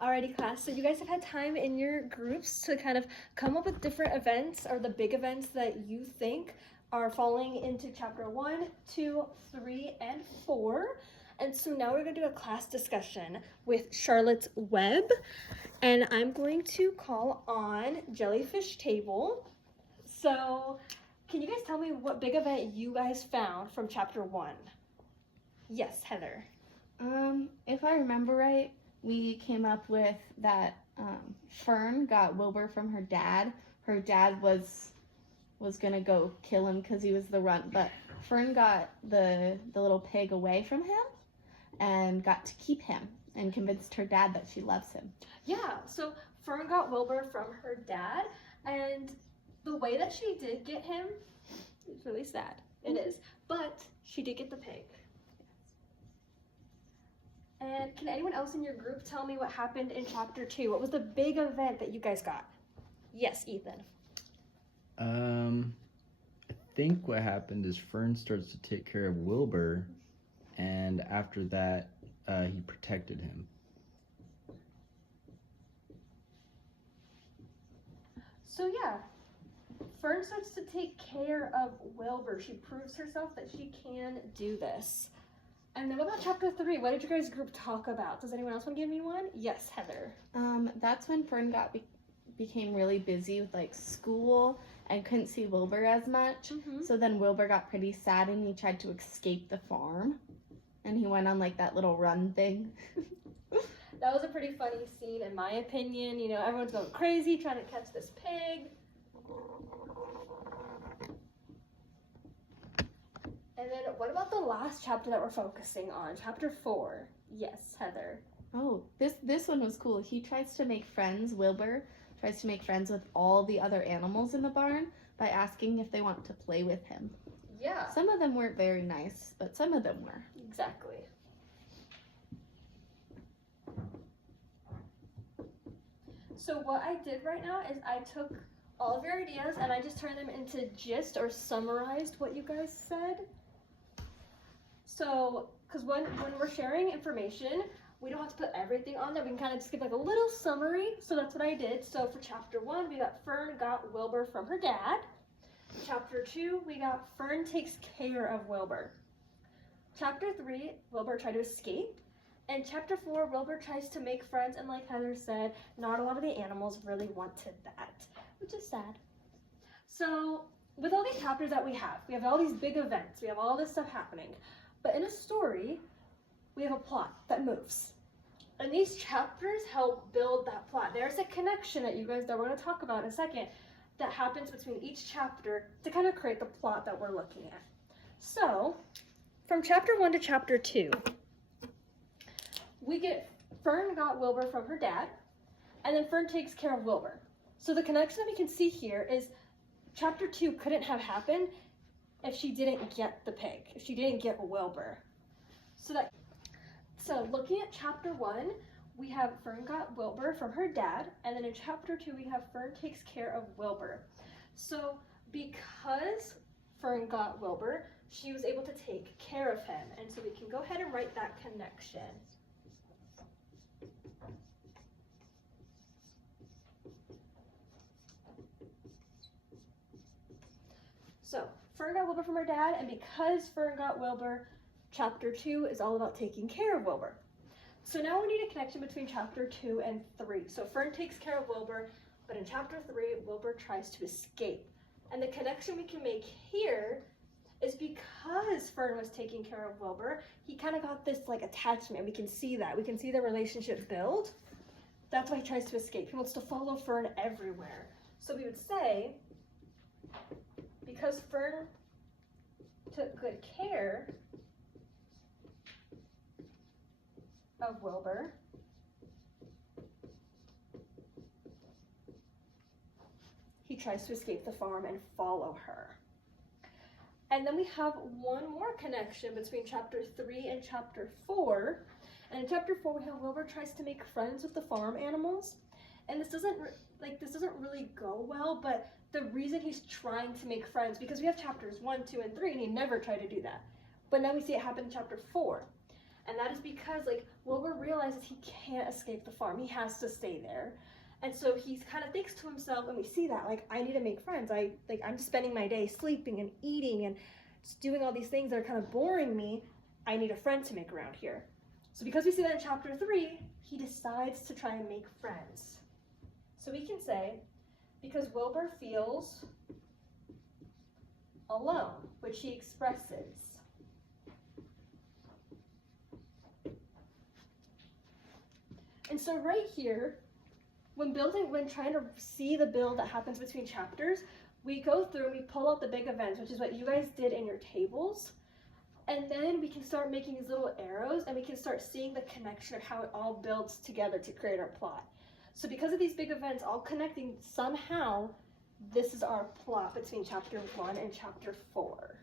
Alrighty, class. So you guys have had time in your groups to kind of come up with different events or the big events that you think are falling into chapter 1, 2, 3, and 4. And so now we're going to do a class discussion with Charlotte's Web. And I'm going to call on Jellyfish Table. So can you guys tell me what big event you guys found from chapter 1? Yes, Heather. If I remember right, we came up with that Fern got Wilbur from her dad. Her dad was gonna go kill him because he was the runt, but Fern got the little pig away from him and got to keep him and convinced her dad that she loves him. Yeah, so Fern got Wilbur from her dad, and the way that she did get him is really sad. It is, but she did get the pig. And can anyone else in your group tell me what happened in chapter 2? What was the big event that you guys got? Yes, Ethan. I think what happened is Fern starts to take care of Wilbur, and after that, he protected him. So yeah, Fern starts to take care of Wilbur. She proves herself that she can do this. And then what about chapter 3? What did your guys' group talk about? Does anyone else want to give me one? Yes, Heather. That's when Fern became really busy with like school and couldn't see Wilbur as much. So then Wilbur got pretty sad and he tried to escape the farm. And he went on like that little run thing. That was a pretty funny scene in my opinion. You know, everyone's going crazy trying to catch this pig. And then what about the last chapter that we're focusing on? Chapter 4. Yes, Heather. Oh, this one was cool. He tries to make friends, Wilbur tries to make friends with all the other animals in the barn by asking if they want to play with him. Yeah. Some of them weren't very nice, but some of them were. Exactly. So what I did right now is I took all of your ideas and I just turned them into gist or summarized what you guys said. So, because when we're sharing information, we don't have to put everything on there. We can kind of just give like a little summary. So that's what I did. So for chapter 1, we got Fern got Wilbur from her dad. Chapter 2, we got Fern takes care of Wilbur. Chapter 3, Wilbur tried to escape. And chapter 4, Wilbur tries to make friends. And like Heather said, not a lot of the animals really wanted that, which is sad. So with all these chapters that we have all these big events. We have all this stuff happening. But in a story, we have a plot that moves. And these chapters help build that plot. There's a connection that we're going to talk about in a second that happens between each chapter to kind of create the plot that we're looking at. So, from chapter 1 to chapter 2, we get Fern got Wilbur from her dad, and then Fern takes care of Wilbur. So the connection that we can see here is chapter 2 couldn't have happened if she didn't get the pig, if she didn't get Wilbur. So looking at chapter 1, we have Fern got Wilbur from her dad, and then in chapter 2, we have Fern takes care of Wilbur. So because Fern got Wilbur, she was able to take care of him, and so we can go ahead and write that connection. So Fern got Wilbur from her dad, and because Fern got Wilbur, chapter 2 is all about taking care of Wilbur. So now we need a connection between chapter 2 and 3. So Fern takes care of Wilbur, but in chapter 3, Wilbur tries to escape. And the connection we can make here is because Fern was taking care of Wilbur, he kind of got this like attachment. We can see that. We can see the relationship build. That's why he tries to escape. He wants to follow Fern everywhere. So we would say, because Fern took good care of Wilbur, he tries to escape the farm and follow her. And then we have one more connection between chapter 3 and chapter 4. And in chapter 4, we have Wilbur tries to make friends with the farm animals. And this doesn't really go well, but the reason he's trying to make friends, because we have chapters 1, 2, and 3, and he never tried to do that. But now we see it happen in chapter 4. And that is because like Wilbur realizes he can't escape the farm. He has to stay there. And so he kind of thinks to himself, and we see that, like, I need to make friends. I'm just spending my day sleeping and eating and just doing all these things that are kind of boring me. I need a friend to make around here. So because we see that in chapter 3, he decides to try and make friends. So we can say, because Wilbur feels alone, which he expresses. And so right here, when trying to see the build that happens between chapters, we go through and we pull out the big events, which is what you guys did in your tables. And then we can start making these little arrows and we can start seeing the connection of how it all builds together to create our plot. So because of these big events all connecting somehow, this is our plot between chapter 1 and chapter 4.